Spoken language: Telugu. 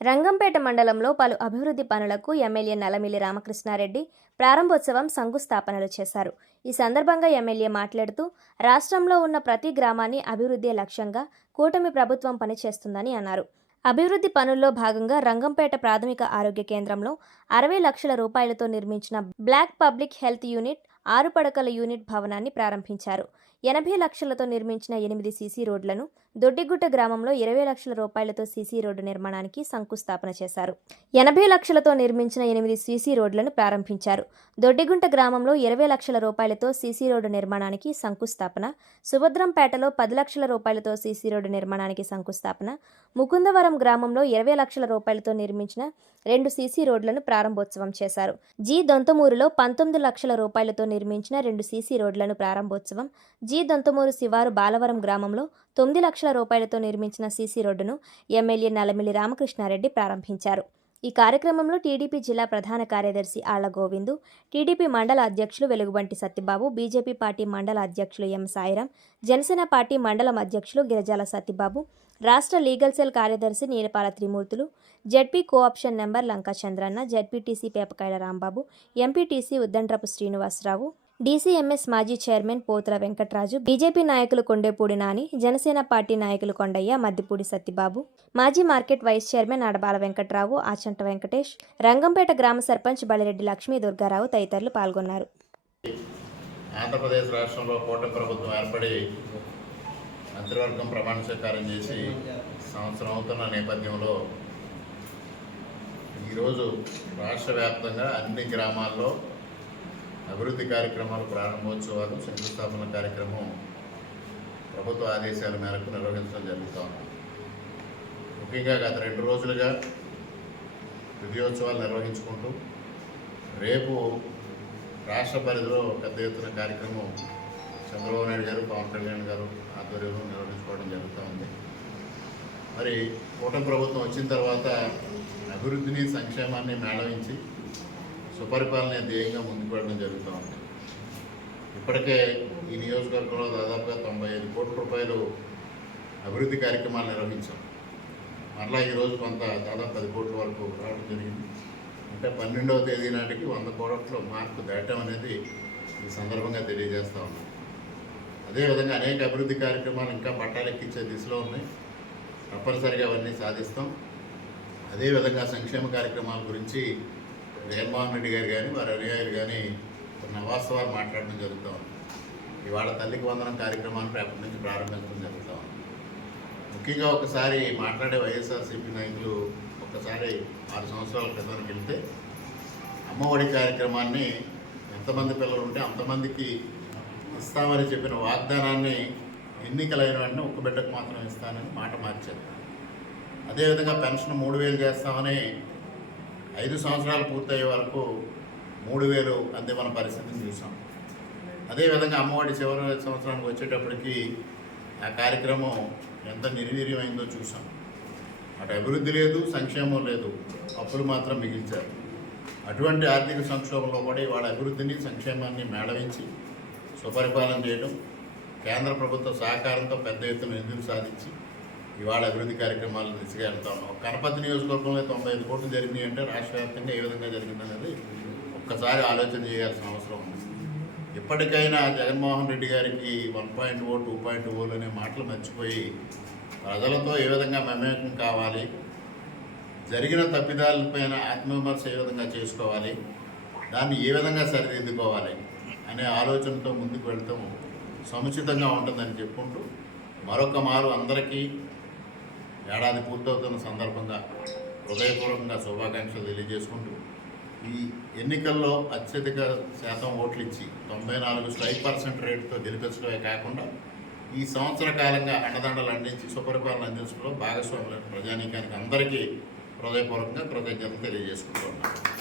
రంగంపేట మండలంలో పలు అభివృద్ధి పనులకు ఎమ్మెల్యే నల్లమిల్లి రామకృష్ణారెడ్డి ప్రారంభోత్సవం శంకుస్థాపనలు చేశారు. ఈ సందర్భంగా ఎమ్మెల్యే మాట్లాడుతూ రాష్ట్రంలో ఉన్న ప్రతి గ్రామాన్ని అభివృద్ధి లక్ష్యంగా కూటమి ప్రభుత్వం పనిచేస్తుందని అన్నారు. అభివృద్ధి పనుల్లో భాగంగా రంగంపేట ప్రాథమిక ఆరోగ్య కేంద్రంలో 60 లక్షల రూపాయలతో నిర్మించిన బ్లాక్ పబ్లిక్ హెల్త్ యూనిట్ 6 పడకల యూనిట్ భవనాన్ని ప్రారంభించారు. 80 లక్షలతో నిర్మించిన 8 సీసీ రోడ్లను, దొడ్డిగుట్ట గ్రామంలో 20 లక్షల రూపాయలతో సీసీ రోడ్డు నిర్మాణానికి శంకుస్థాపన చేశారు. 80 లక్షలతో నిర్మించిన 8 సీసీ రోడ్లను ప్రారంభించారు. దొడ్డిగుంట గ్రామంలో 20 లక్షల రూపాయలతో సీసీ రోడ్డు నిర్మాణానికి శంకుస్థాపన, సుభద్రంపేటలో 10 లక్షల రూపాయలతో సీసీ రోడ్డు నిర్మాణానికి శంకుస్థాపన, ముకుందవరం గ్రామంలో 20 లక్షల రూపాయలతో నిర్మించిన 2 సీసీ రోడ్లను ప్రారంభోత్సవం చేశారు. జి దొంతమూరులో 19 లక్షల రూపాయలతో నిర్మించిన 2 సీసీ రోడ్లను ప్రారంభోత్సవం, జి దొంతమూరు శివారు బాలవరం గ్రామంలో 9 లక్షల రూపాయలతో నిర్మించిన సీసీ రోడ్డును ఎమ్మెల్యే నల్లమిల్లి రామకృష్ణారెడ్డి ప్రారంభించారు. ఈ కార్యక్రమంలో టీడీపీ జిల్లా ప్రధాన కార్యదర్శి ఆళ్ల గోవిందు, టీడీపీ మండల అధ్యక్షులు వెలుగుబంటి సత్యబాబు, బీజేపీ పార్టీ మండల అధ్యక్షులు ఎం సాయిరాం, జనసేన పార్టీ మండలం అధ్యక్షులు గిరిజాల సత్యబాబు, రాష్ట్ర లీగల్ సెల్ కార్యదర్శి Neelapala Trimurthulu, ZP co-option member Lanka Chandranna, ZPTC Pepakayala Rambabu, MPTC Uddandrapu Srinivasarao, DCMS మాజీ చైర్మన్ పోతుల వెంకట్రాజు, బీజేపీ నాయకులు కొండేపూడి నాని, జనసేన పార్టీ నాయకులు కొండయ్య, మద్దిపూడి సత్యబాబు, మాజీ market vice chairman Adabala Venkatrao, Achanta Venkatesh, Rangampeta గ్రామ సర్పంచ్ బలిరెడ్డి లక్ష్మీ దుర్గారావు తదితరులు పాల్గొన్నారు. ఆంధ్రప్రదేశ్ రాష్ట్రంలో కూటమి ప్రభుత్వం ఏర్పడి మంత్రివర్గం ప్రమాణ స్వీకారం చేసి సంవత్సరం అవుతున్న నేపథ్యంలో ఈరోజు రాష్ట్ర వ్యాప్తంగా అన్ని గ్రామాల్లో అభివృద్ధి కార్యక్రమాలు ప్రారంభోత్సవాలు, శంకుస్థాపన కార్యక్రమం ప్రభుత్వ ఆదేశాల మేరకు నిర్వహించడం జరుగుతూ ఉంది. ముఖ్యంగా గత 2 రోజులుగా విజయోత్సవాలు నిర్వహించుకుంటూ రేపు రాష్ట్ర పరిధిలో పెద్ద ఎత్తున కార్యక్రమం చంద్రబాబు నాయుడు గారు, పవన్ కళ్యాణ్ గారు ఆధ్వర్యంలో నిర్వహించుకోవడం జరుగుతూ ఉంది. మరి కూటమి ప్రభుత్వం వచ్చిన తర్వాత అభివృద్ధిని, సంక్షేమాన్ని మేళవించి సుపరిపాలన ధ్యేయంగా ముందుకు వెళ్ళడం జరుగుతూ ఉంది. ఇప్పటికే ఈ నియోజకవర్గంలో దాదాపుగా 95 కోట్ల రూపాయలు అభివృద్ధి కార్యక్రమాలు నిర్వహించాం. మరలా ఈరోజు కొంత దాదాపు 10 కోట్ల వరకు రావడం జరిగింది. అంటే 12వ తేదీ నాటికి 100 కోట్ల మార్కు దాటం అనేది ఈ సందర్భంగా తెలియజేస్తూ ఉన్నాం. అదేవిధంగా అనేక అభివృద్ధి కార్యక్రమాలు ఇంకా పట్టాలెక్కించే దిశలో ఉన్నాయి. తప్పనిసరిగా అవన్నీ సాధిస్తాం. అదేవిధంగా సంక్షేమ కార్యక్రమాల గురించి జగన్మోహన్ రెడ్డి గారు కానీ వారి అనుయాయులు కానీ కొన్ని అవాస్తవాలు మాట్లాడడం జరుగుతూ ఉంది. ఇవాళ తల్లికి వందనం కార్యక్రమాన్ని రేపటి నుంచి ప్రారంభించడం జరుగుతూ ఉంది. ముఖ్యంగా ఒకసారి మాట్లాడే వైఎస్ఆర్సీపీ నాయకులు ఒక్కసారి 6 సంవత్సరాల క్రితానికి వెళ్తే అమ్మఒడి కార్యక్రమాన్ని ఎంతమంది పిల్లలు ఉంటే అంతమందికి ఇస్తామని చెప్పిన వాగ్దానాన్ని ఎన్నికలైన వెంటనే ఒక్క బిడ్డకు మాత్రం ఇస్తానని మాట మార్చారు. అదేవిధంగా పెన్షన్ 3000 చేస్తామని 5 సంవత్సరాలు పూర్తయ్యే వరకు 3000 అందిమన్న పరిస్థితిని చూసాం. అదేవిధంగా అమ్మఒడి చివరి సంవత్సరానికి వచ్చేటప్పటికి ఆ కార్యక్రమం ఎంత నిర్వీర్యమైందో చూసాం. అటు అభివృద్ధి లేదు, సంక్షేమం లేదు, అప్పులు మాత్రం మిగిల్చారు. అటువంటి ఆర్థిక సంక్షోభంలో కూడా ఇవాళ అభివృద్ధిని, సంక్షేమాన్ని మేళవించి సుపరిపాలన చేయడం, కేంద్ర ప్రభుత్వ సహకారంతో పెద్ద ఎత్తున నిధులు సాధించి ఇవాళ అభివృద్ధి కార్యక్రమాలను దిశగా వెళ్తా ఉన్నాం. కనపర్తి నియోజకవర్గంలో 95 కోట్లు జరిగినాయి అంటే రాష్ట్ర వ్యాప్తంగా ఏ విధంగా జరిగిందనేది ఒక్కసారి ఆలోచన చేయాల్సిన అవసరం ఉంది. ఇప్పటికైనా జగన్మోహన్ రెడ్డి గారికి 1.0, 2.0 అనే మాటలు మర్చిపోయి ప్రజలతో ఏ విధంగా మమేకం కావాలి, జరిగిన తప్పిదాలపైన ఆత్మవిమర్శ ఏ విధంగా చేసుకోవాలి, దాన్ని ఏ విధంగా సరిదిద్దుకోవాలి అనే ఆలోచనతో ముందుకు వెళ్తాం సముచితంగా ఉంటుందని చెప్పుకుంటూ మరొక మారు అందరికీ ఏడాది పూర్తవుతున్న సందర్భంగా హృదయపూర్వకంగా శుభాకాంక్షలు తెలియజేసుకుంటూ ఈ ఎన్నికల్లో అత్యధిక శాతం ఓట్లు ఇచ్చి 94% రేటుతో గెలిపించడమే కాకుండా ఈ సంవత్సర కాలంగా అండదండలు అందించి సుపరిపాలన అందించడంలో భాగస్వాములైన ప్రజానీకానికి అందరికీ హృదయపూర్వకంగా కృతజ్ఞతలు తెలియజేసుకుంటూ ఉన్నాను.